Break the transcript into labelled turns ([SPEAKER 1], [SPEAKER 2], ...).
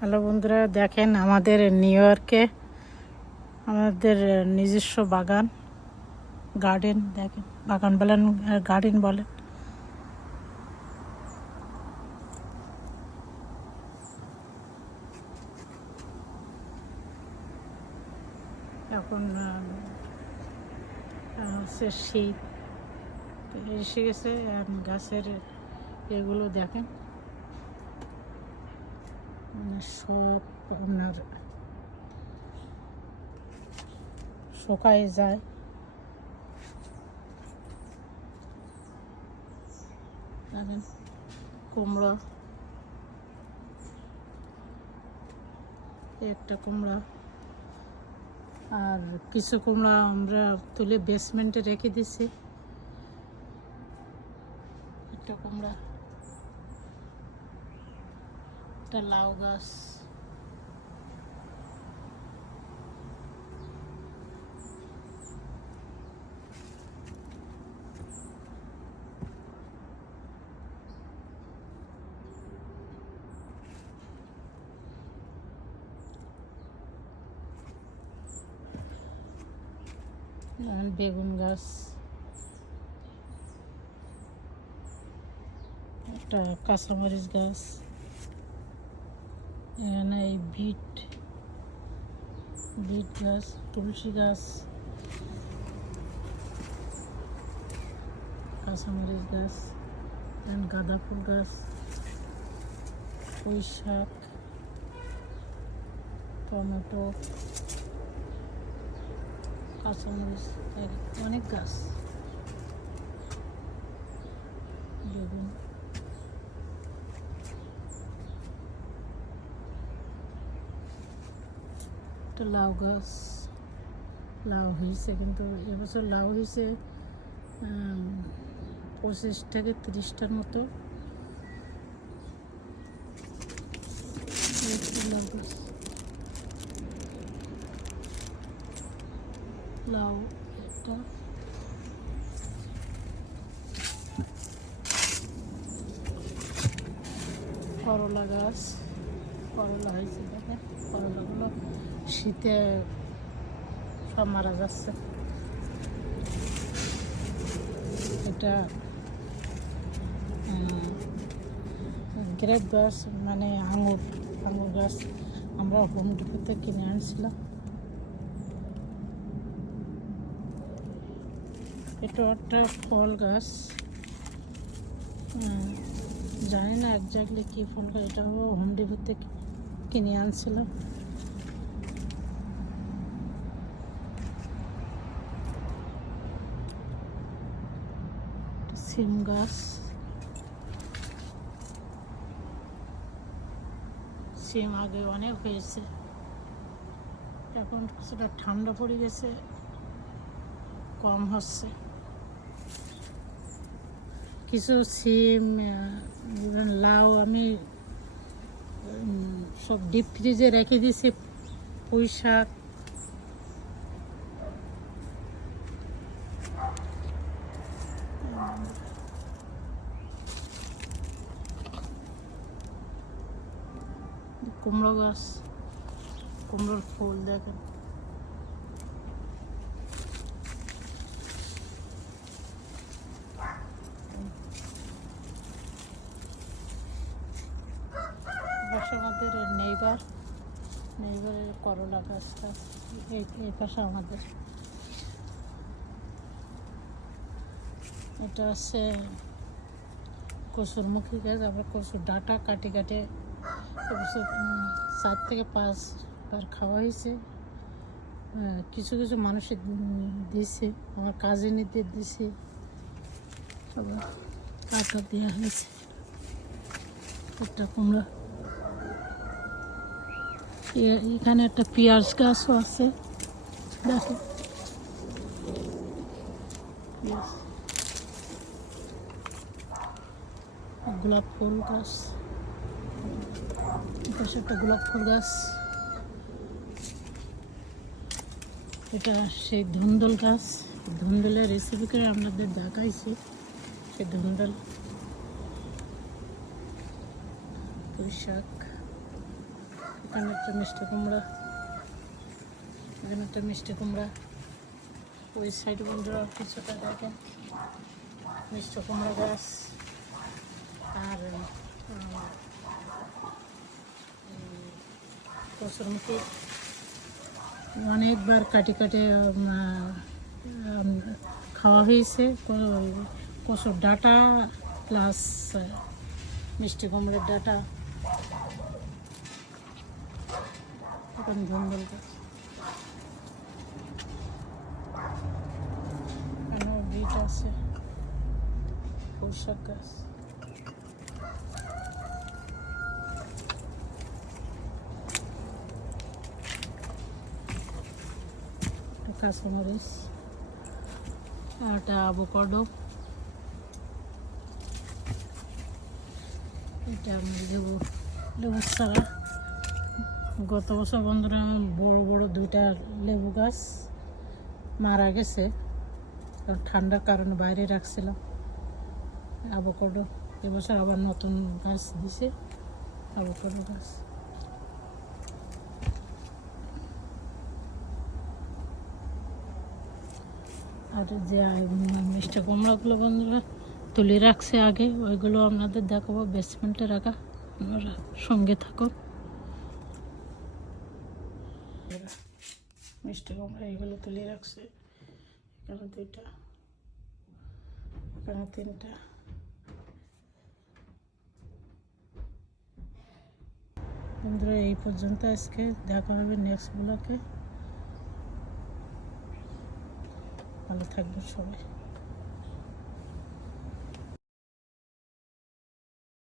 [SPEAKER 1] Hello বন্ধুরা, দেখেন আমাদের নিউ ইয়র্কে আমাদের নিজস্ব বাগান গার্ডেন দেখেন, বাগান বলেন গার্ডেন বলেন। এখন হচ্ছে শীত, এসে গেছে গাছের এগুলো দেখেন। মানে সব আপনার শুকায় যায়। দেখেন, কুমড়া। একটা কুমড়া। আর কিছু কুমড়া আমরা তুলে বেসমেন্টে রেখে দিছি। একটা কুমড়া। একটা লাউ গাছ বেগুন গাছ একটা কাঁচামরিচ গাছ এখানে এই বিট বিট গাছ, তুলসী গাছ, কাঁচামরিচ গাছ গাঁদা ফুল গাছ, পুঁই শাক, টমেটো, কাঁচামরিচ অনেক গাছ। বেগুন। একটা লাউ গাছ, লাউ হয়েছে কিন্তু এবছর লাউ হয়েছে পঁচিশ থেকে তিরিশটার মতো। লাউ একটা। করলা গাছ। করলা হয়েছে করলাগুলো শীতে সব মারা যাচ্ছে। এটা গ্রেপ গাছ মানে আঙুর আঙুর গাছ আমরা হোম ডিপোতে কিনে আনছিলাম। এটা একটা ফল গাছ। জানি না একজাক্টলি কী ফল গাছ, এটা হোম ডিপোতে কিনে আনছিলাম সিম গাছ। সিম আগে অনেক হয়েছে। এখন কিছুটা ঠান্ডা পড়ে গেছে, কম হচ্ছে। কিছু সিম লাউ আমি সব ডিপ ফ্রিজে রেখে দিয়েছি পুঁই শাক কুমড়ো গাছ কুমড়োর ফুল দেখেন পাশে আমাদের নেইবার নেইবারের করলা গাছটা, এই পাশে আমাদের। এটা হচ্ছে কচুরমুখী গাছ, আমরা কচুর ডাটা কাটে কাটে চার থেকে পাঁচ বার খাওয়া হয়েছে। কিছু কিছু মানুষের দিয়েছে, আমার কাজিনিদের দিছে সবার কাটা দেওয়া হয়েছে। একটা কুমড়া। এখানে একটা পেঁয়াজ গাছও আছে। দেখো। গোলাপ ফুল গাছ। একটা গোলাপ ফুল গাছ। এটা সেই ধুন্দল গাছ। ধুন্দলের রেসিপি করে আপনাদের দেখাইছি। সেই ধুন্দল। পুঁই শাক। এখানে একটা মিষ্টি কুমড়া। এখানে একটা মিষ্টি কুমড়া। ওই সাইড বন্ধুরা কিছুটা দেখেন। মিষ্টি কুমড়া গাছ। আর কসুরমুখী অনেকবার কাটি কাটে খাওয়া হয়েছে। ক- কচুর ডাটা, প্লাস মিষ্টি কুমড়ের ডাটা। এখন ধন্দল গাছ বিট আছে, পোশাক গাছ আর একটা অ্যাভোকাডো এটা আমার লেবু লেবু চারা। গত বছর বন্ধুরা আমার বড় বড় দুইটা লেবু গাছ মারা গেছে। কারণ ঠান্ডার কারণে বাইরে রাখছিলাম। অ্যাভোকাডো এবছর আবার নতুন গাছ দিছে অ্যাভোকাডো গাছ। আর যে মিষ্টি কুমড়াগুলো বন্ধুরা তুলে রাখছে আগে, ওইগুলো আপনাদের দেখাবো। বেসমেন্টে রাখা, আপনারা সঙ্গে থাকুন। মিষ্টি কুমড়া এগুলো তুলে রাখছে। এখানে দুইটা, এখানে তিনটা। বন্ধুরা, এই পর্যন্ত আজকে দেখা হবে নেক্সট ব্লকে ভালো থাকবে সবাই।